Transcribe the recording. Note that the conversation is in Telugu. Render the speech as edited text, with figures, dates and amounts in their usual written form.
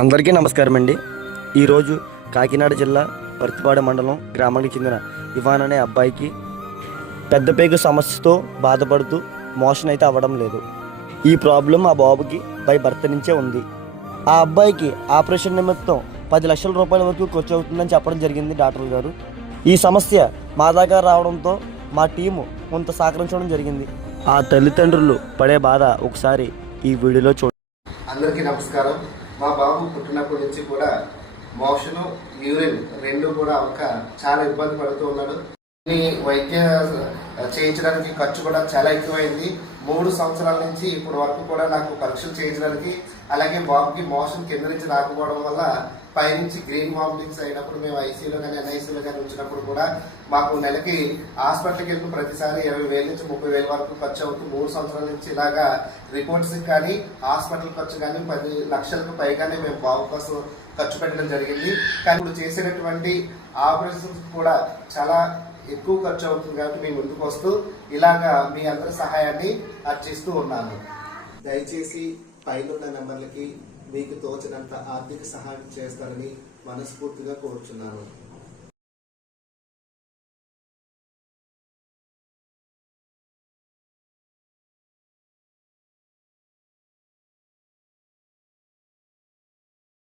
అందరికీ నమస్కారం అండి. ఈరోజు కాకినాడ జిల్లా పర్తిపాడు మండలం గ్రామానికి చెందిన ఇవాన్ అనే అబ్బాయికి పెద్ద పేగు సమస్యతో బాధపడుతూ మోషన్ అయితే అవ్వడం లేదు. ఈ ప్రాబ్లం ఆ బాబుకి బై బర్త్ నుంచే ఉంది. ఆ అబ్బాయికి ఆపరేషన్ నిమిత్తం 10 లక్షల రూపాయల వరకు ఖర్చు అవుతుందని చెప్పడం జరిగింది డాక్టర్ గారు. ఈ సమస్య మా దగ్గర రావడంతో మా టీము కొంత సహకరించడం జరిగింది. ఆ తల్లిదండ్రులు పడే బాధ ఒకసారి ఈ వీడియోలో చూడండి. అందరికీ నమస్కారం. మా బాబు పుట్టినప్పటి నుంచి కూడా మోషను యూరిన్ రెండు కూడా చాలా ఇబ్బంది పడుతూ ఉన్నాడు. ఈ వైద్య చేయించడానికి ఖర్చు కూడా చాలా ఎక్కువైంది. 3 సంవత్సరాల నుంచి ఇప్పటి వరకు కూడా నాకు పరీక్షలు చేయించడానికి, అలాగే బాబుకి మోషన్ కింద నుంచి రాకపోవడం వల్ల పైనుంచి గ్రీన్ వామిటింగ్స్ అయినప్పుడు మేము ఐసీయూలో కానీ ఎన్ఐసీలో కానీ ఉంచినప్పుడు కూడా మాకు నెలకి హాస్పిటల్కి వెళ్ళిన ప్రతిసారి 20,000 నుంచి 30,000 వరకు ఖర్చు అవుతూ 3 సంవత్సరాల నుంచి ఇలాగా రిపోర్ట్స్ కానీ హాస్పిటల్ ఖర్చు కానీ 10 లక్షలకు పైగానే మేము బాబు కోసం ఖర్చు పెట్టడం జరిగింది. కానీ ఇప్పుడు చేసేటటువంటి ఆపరేషన్స్ కూడా చాలా ఎక్కువ ఖర్చు అవుతుంది కాబట్టి మేము ముందుకు వస్తూ ఇలాగా మీ అందరి సహాయాన్ని అర్చిస్తూ ఉన్నాను. దయచేసి పైనున్న నెంబర్లకి మీకు తోచినంత ఆర్థిక సహాయం చేస్తారని మనస్ఫూర్తిగా కోరుచున్నాను.